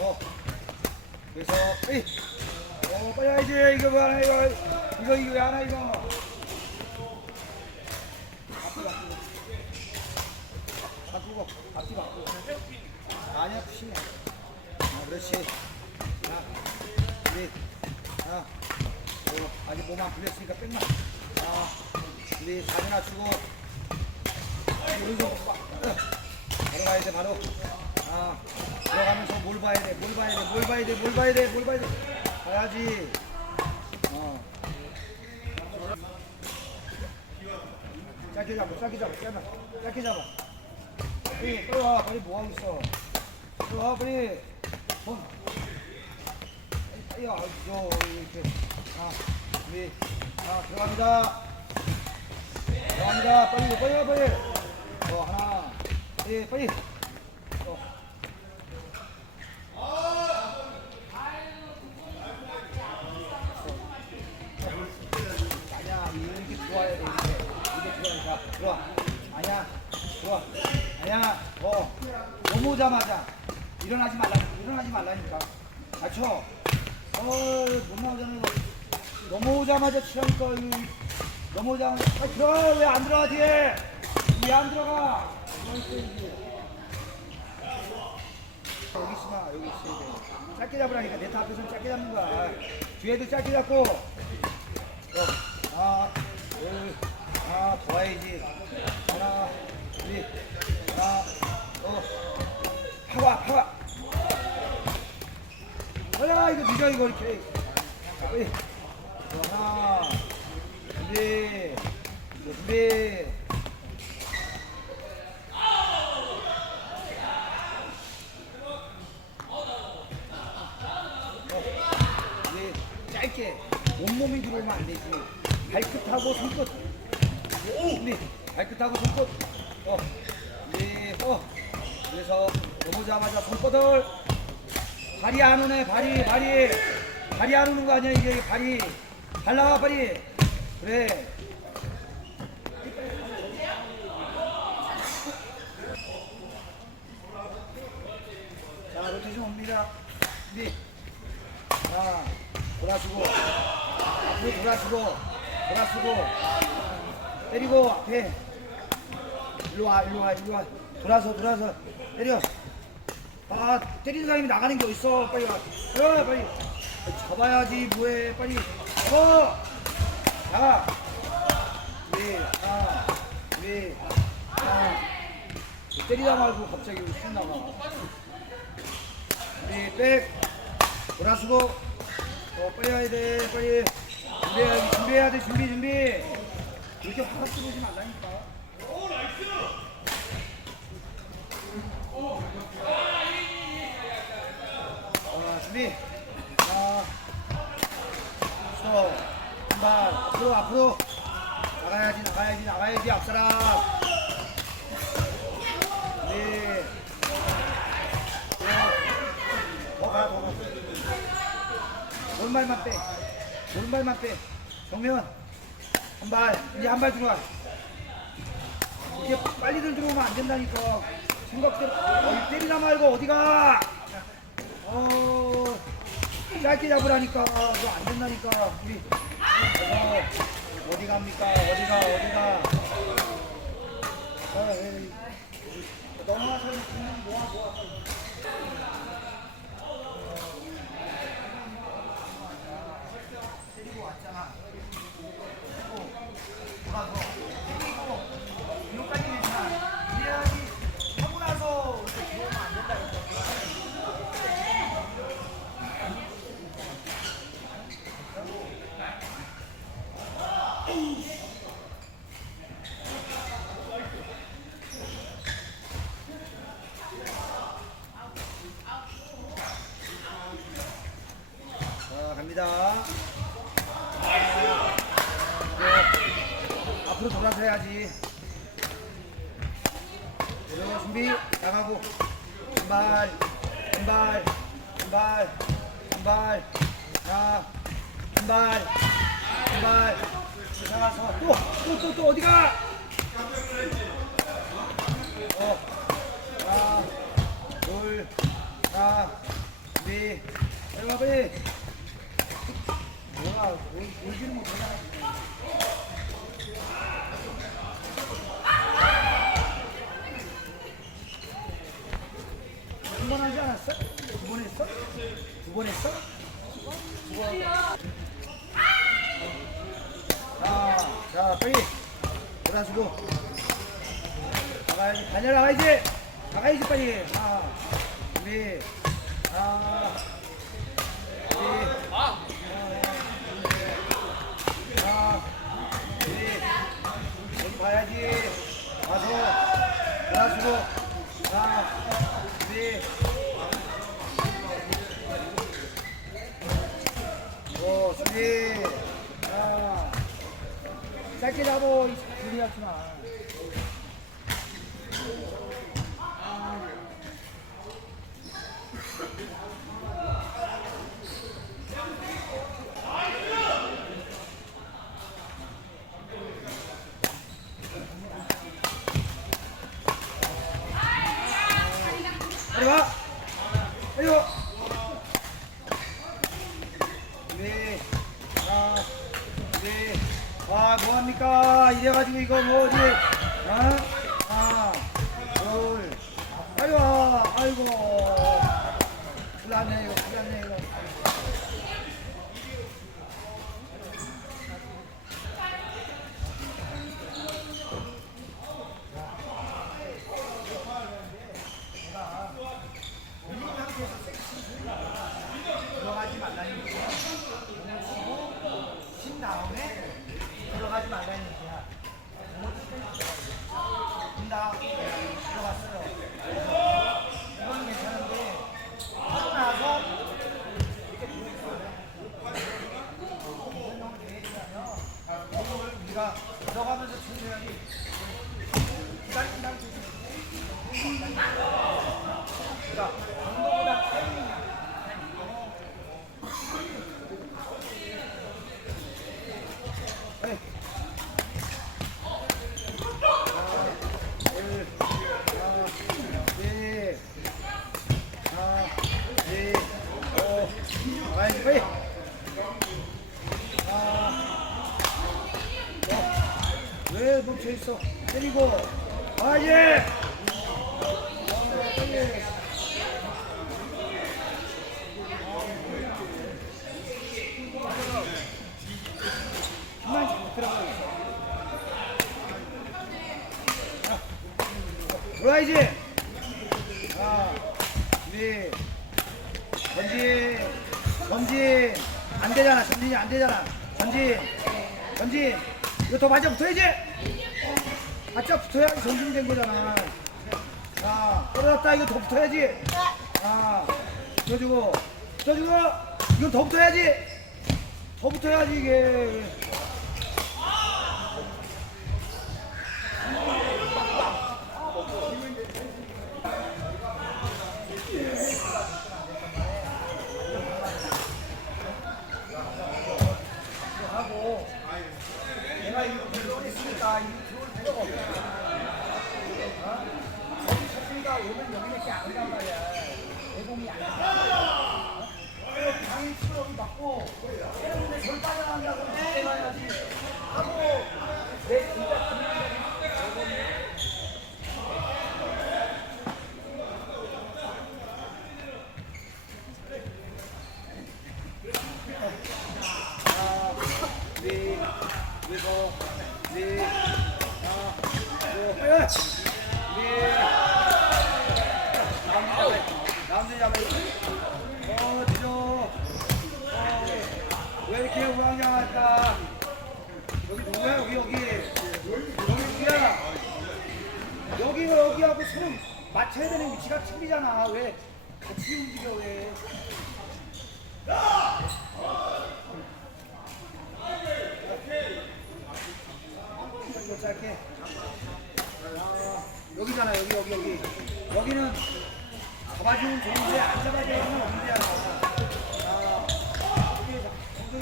어. 그래서 빨리. 어, 빨리 해야지. 이거 뭐 하나 이거 이거 이거 왜 하나 이거. 바꾸고 바꾸고 바꾸고 바꾸고 바꾸고. 아니야 푸시네. 아, 그렇지. 자, 우리 아, 어, 아직 몸 안 풀렸으니까 백만. 아, 우리 사진 낮추고 오른손 빡. 어, 바로 가야 돼 바로. 아, 들어가면서 뭘 봐야 돼, 뭘 봐야 돼, 뭘 봐야 돼, 뭘 봐야 돼, 뭘 봐야 돼. 봐야지. 어. 짧게 잡아, 짧게 잡아, 짧아, 짧게 잡아. 빨리, 빨리 와, 빨리 뭐 하고 있어? 빨리 와, 빨리. 손. 빨리 와, 저 이렇게. 아, 우리, 아 들어갑니다. 들어갑니다. 빨리, 빨리 와, 빨리. 어, 하나, 빨리, 빨리. 어. 아니야 이렇게 들어와야 돼 이렇게 들어와 아니야. 들어와 아니야. 어. 넘어오자마자 일어나지 말라 일어나지 말라니까. 다쳐. 어 못 나오잖아 이거 넘어오자마자 치라니까 넘어오자마자. 아 들어가. 왜안 들어가 뒤에? 왜 안 들어가? 여기 있으나 여기 있어야 돼. 짧게 잡으라니까. 네트 앞에서 짧게 잡는 거야. 뒤에도 짧게 잡고. 어, 하나, 둘, 하나, 더 와야지. 하나, 둘, 하나, 어, 파와, 파와. 어야, 이거 늦어, 이거, 이렇게. 하나, 이거 준비. 어, 이제 짧게 온몸이 들어오면 안 되지. 발끝하고 손끝. 준비. 발끝하고 손끝. 어. 네. 어. 그래서 넘어자마자 손끝을 발이 안 오네. 발이 발이 발이 안 오는 거 아니야 이게 발이 발 나와 발이. 그래. 자 로테이션 옵니다. 준비. 자 돌아주고 앞으로 돌아주고 돌아주고 때리고 앞에 일로 와 일로 와 일로 와. 돌아서 돌아서. 때려. 아 때리는 사람이 나가는 게 어딨어. 빨리 와. 어, 빨리. 잡아야지 뭐해. 빨리. 잡아. 자. 네, 하나 네, 하나 때리다 말고 갑자기 쑥 나가? 우리 백. 돌아서고. 어 빨리 와야 돼 빨리. 준비해야 돼 준비 준비. 이렇게 확 들어오지 말라니까 어 준비 자 스톱 한발 앞으로 앞으로 나가야지 나가야지 나가야지 앞사람 네 더가 더 가. 오른발만 빼. 오른발만 빼. 정면. 한 발. 이제 한 발 들어와. 이렇게 빨리들 들어오면 안 된다니까. 생각대로. 어, 때리나 말고 어디가? 어, 짧게 잡으라니까. 이거 안 된다니까. 우리. 어, 어디 갑니까? 어디가, 어디가. 어, 에이. 넘어와서 그냥 모아, 모아. 때리고 왔잖아. 그리고 돌아서 때리고 이거까지 괜찮아. 이래야지 하고 나서 이렇게 들어오면 안 된다니까. 자 갑니다. 네. 앞으로 돌아서 해야지. 그리고 준비. 나가고. 왼발 왼발 왼발 왼발. 하나 왼발 왼발. 나가서. 또또 또 또 어디가? 어. 하나 둘 하나 네 내가 빨리. 울- 울지는 못하냐 한 두 번 했어? 자, 자, 빨리. 돌아주고. 나가야지, 달려 나가야지, 나가야지 빨리. 하나, 둘, 하나, 봐야지. 가서. 돌아주고 하나, 둘. 오, 준비. 자, 짧게 잡어, 이 준비하지마. 빨리 와! 빨리 와! 네, 하나, 네, 아, 뭐합니까? 이래가지고 이거 뭐 어디, 어? 하나, 둘, 와, 아이고. 큰일 났네, 이거. 들어가지 말라는 얘기야. 오늘 치고 신 다음에 들어가지 말라는 얘기야. 된다. 들어갔어요. 이건 괜찮은데 하고 나서 이렇게 들어있어요. 이건 너무 대회잖아요. 이걸 우리가 들어가면서 치려야지. 기다리 기다리. 그러니까 운동보다 태닝이야. 에이. 하나, 둘, 하나, 넷, 하나, 넷, 오, 나가야지, 빨리. 하나, 어, 왜 멈춰 있어? 때리고, 가야지! 어, 빨리. 그만 좀 들어가 있어. 들어와야지. 하나, 둘, 전진, 전진. 안 되잖아. 전진이 안 되잖아. 전진, 전진. 이거 더 맞아 붙어야지. 바짝 붙어야지 전진이 된 거잖아. 자, 떨어졌다. 이거 더 붙어야지. 아, 붙어주고, 붙어주고. 이거 더 붙어야지. 더 붙어야지 이게. 하고 내가 이거 들어올 있으니까 필요가 없어. 어? 거기 서준이가 오면 여기밖에 안 온단 말이야. 내공이 안 돼. 어? 당연히 수록이 맞고 때문에 절 빠져나간다고 해놔야지 하고 내 진짜 그냥 하나, 둘, 일곱, 넷, 하나, 오, 예, 넷. 남들 잡아, 어, 뒤져. 어, 왜 이렇게 우왕좌왕할까? 여기 누구야? 여기 여기. 여기 누구야? 여기가 여기하고 서로 맞춰야 되는 위치가 틀리잖아. 왜 같이 움직여 왜? 여기잖아 여기 여기 여기 여기는 잡아주면 좋은데 안 잡아주면 문제야 아, 여기 정도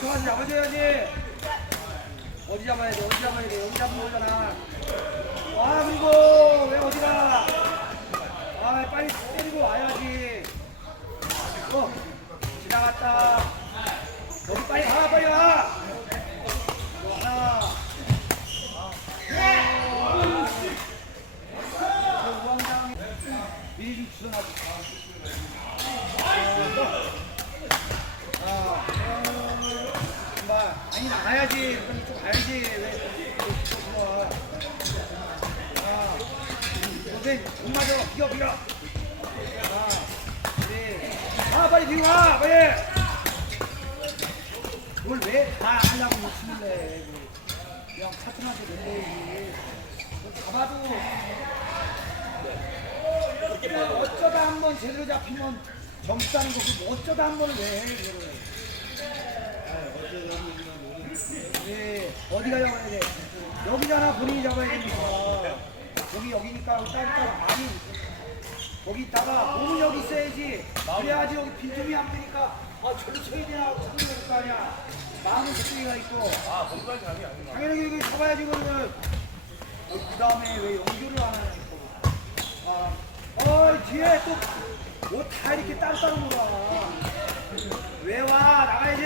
멍청하지 잡아줘야지. 어디 잡아야 돼? 어디 오잖아. 아 그리고 왜 어디가? 아 빨리 때리고 와야지. 어 지나갔다. 여기 빨리 가 빨리 가. 하나. 저 우왕장 미리 좀 주선하지. 아, 정말 아니 나가야지. 그럼 좀 가야지. 왜? 돈 맞아. 비겨 비겨. 아. 아 빨리 비고 와 빨리. 그걸 왜다 하려고 욕심을 내? 그냥 차트한테 낸대지. 잡아도 어쩌다 한 번 제대로 잡히면 점수 따는 거고 뭐 어쩌다 한 번을 왜 해, 그거를. 네, 어디 가려고 해야 돼? 여기잖아, 본인이 잡아야 됩니까? 여기, 여기니까, 여기 따니까 많이. 거기 있다가, 몸은 여기 있어야지. 그래야지 여기 빈틈이 안 되니까, 아, 저리 쳐야 되나, 하고 찾는 거거 아니야. 마음은 그쪽이가 있고. 아, 게 아니구나. 당연히 여기 잡아야지, 그러면. 그 다음에 왜 연결을 안 하냐, 또. 아, 어, 뒤에 또, 뭐다 이렇게 따로따로 놀아. 왜 와? 나가야지!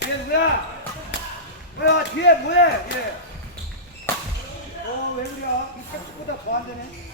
뒤에 누구야? 뭐야, 뒤에 뭐해? 얘. da puan deneyin.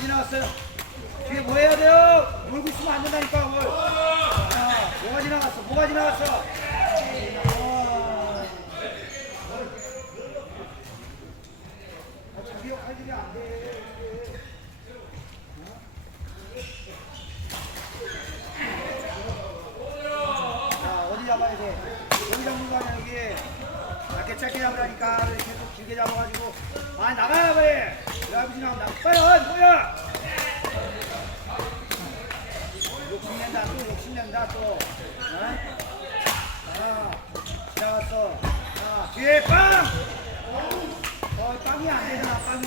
뭐가 지나갔어요? 뒤에 뭐 해야 돼요? 놀고 있으면 안 된다니까, 뭘. 아, 뭐가 지나갔어? 뭐가 지나갔어? 아, 어디 잡아야 돼? 어디 잡는 거 아니야, 이게? 짧게 짧게 잡으라니까. 또 길게 잡아가지고. 아, 나가야 돼! 왜 아버지? 빨리 와, 뭐야! 욕심낸다, 또 욕심낸다, 또. 어? 자, 지나갔어. 자, 뒤에 빵! 어, 빵이 안 되잖아, 빵이.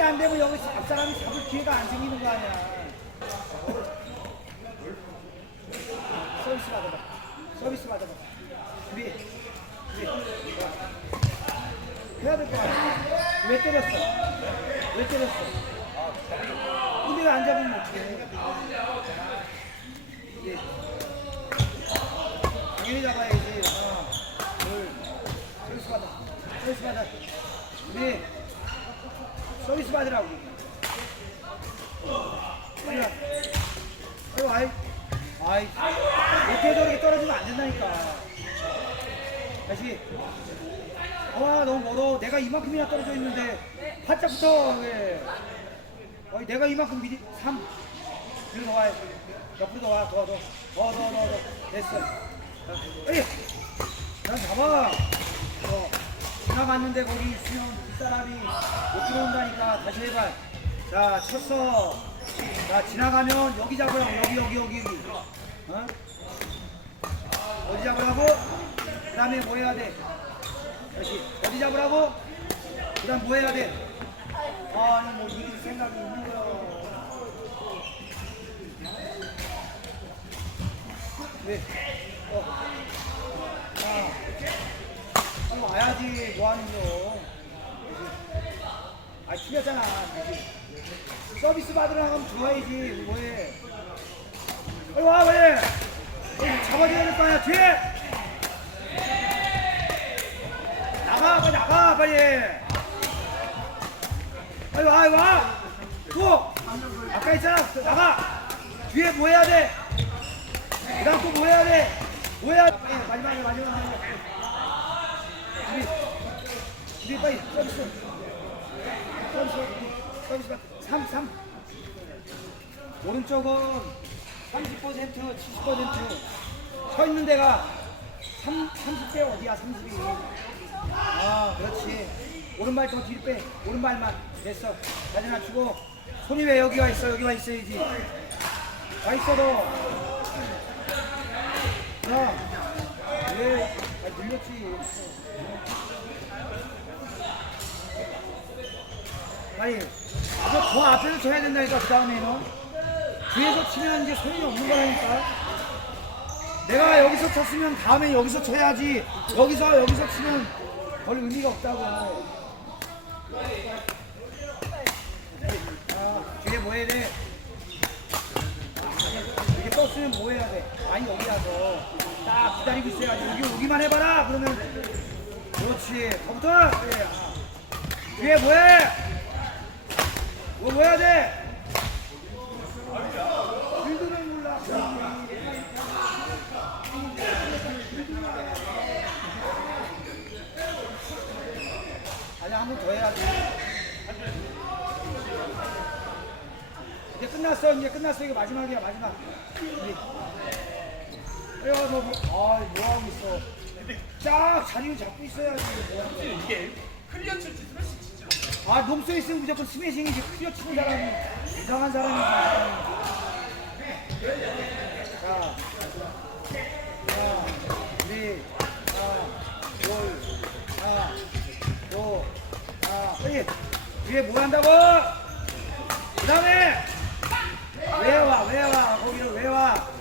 안 되면 여기 앞사람이 잡을 기회가 안 생기는 거 아니야. 서비스 받아봐. 서비스 받아봐. 해야 될거 아니야. 왜 때렸어? 왜 때렸어? 근데 왜 안 잡으면 어떡해? 예. 당연히 잡아야지. 서비스 받아. 서비스 받아. 준비. 서비스 받으라고. 빨리 와. 와. 아이, 이렇게 저렇게 떨어지면 안 된다니까. 다시. 와, 너무 멀어. 내가 이만큼이나 떨어져 있는데, 바짝부터, 왜. 어이, 내가 이만큼 미리, 3. 뒤로 더 와. 옆으로 더 와, 더, 더. 더, 더, 더, 더. 됐어. 자, 에이! 난 잡아. 어, 지나갔는데 거기 있으면 뒷사람이 못 들어온다니까. 다시 해봐. 자, 쳤어. 자, 지나가면 여기 잡으라고. 여기, 여기, 여기, 여기. 어? 어디 잡으라고? 그 다음에 뭐 해야 돼? 다시. 어디 잡으라고? 그 다음 뭐 해야 돼? 아, 아니, 뭐, 이길 생각이 있는 거야. 왜? 어. 아, 와야지, 뭐 하는 거. 틀렸잖아. 서비스 받으러 나가면 들어와야지. 뭐해? 빨리 와. 빨리 잡아줘야 될 거 아니야, 뒤에. 나가, 빨리 나가, 빨리. 빨리 와, 와. 또. 아까 있잖아, 나가. 뒤에 뭐 해야 돼? 그 다음 또뭐 해야 돼? 뭐 해야 돼? 마지막에 마지막 마지막. 우리 우리 빨리 서비스 서비스 서비스 3 3 오른쪽은 30% 70%서 있는 데가 3 30대 어디야 30이. 아 그렇지. 오른발 더 뒤로 빼. 오른발만. 됐어. 다시 낮추고. 손이 왜 여기 와 있어? 여기 와 있어야지. 와 있어 너 야, 왜, 아, 눌렸지. 아니, 이거 더 앞에서 쳐야 된다니까, 그 다음에는. 뒤에서 치면 이제 소용이 없는 거라니까. 내가 여기서 쳤으면 다음에 여기서 쳐야지. 여기서, 여기서 치면 별 의미가 없다고. 아, 뒤에 뭐 해야 돼? 이게 떴으면 뭐 해야 돼? 아니 여기 와서 딱 기다리고 있어야지 여기 오기만 해봐라 그러면 그렇지. 아. 뒤에 뭐해? 뭐, 뭐 해야 돼? 빌드는 몰라 아니 한번 더 해야지 이제 끝났어 이제 끝났어 이거 마지막이야 마지막 이제. 야, 너, 뭐, 아, 뭐 하고 있어? 쫙 자리를 잡고 있어야지. 이게 클리어 칠지 스매시 아, nom소에 있으면 무조건 스매싱이지. 클리어 치는 사람이 이상한 사람이지. 자, 자, 넷, 하, 둘, 하나, ਦੋ, 하나, 빨리. 뒤에 뭐 한다고? 그 다음에, 왜 와, 왜 와, 거기를 왜 와?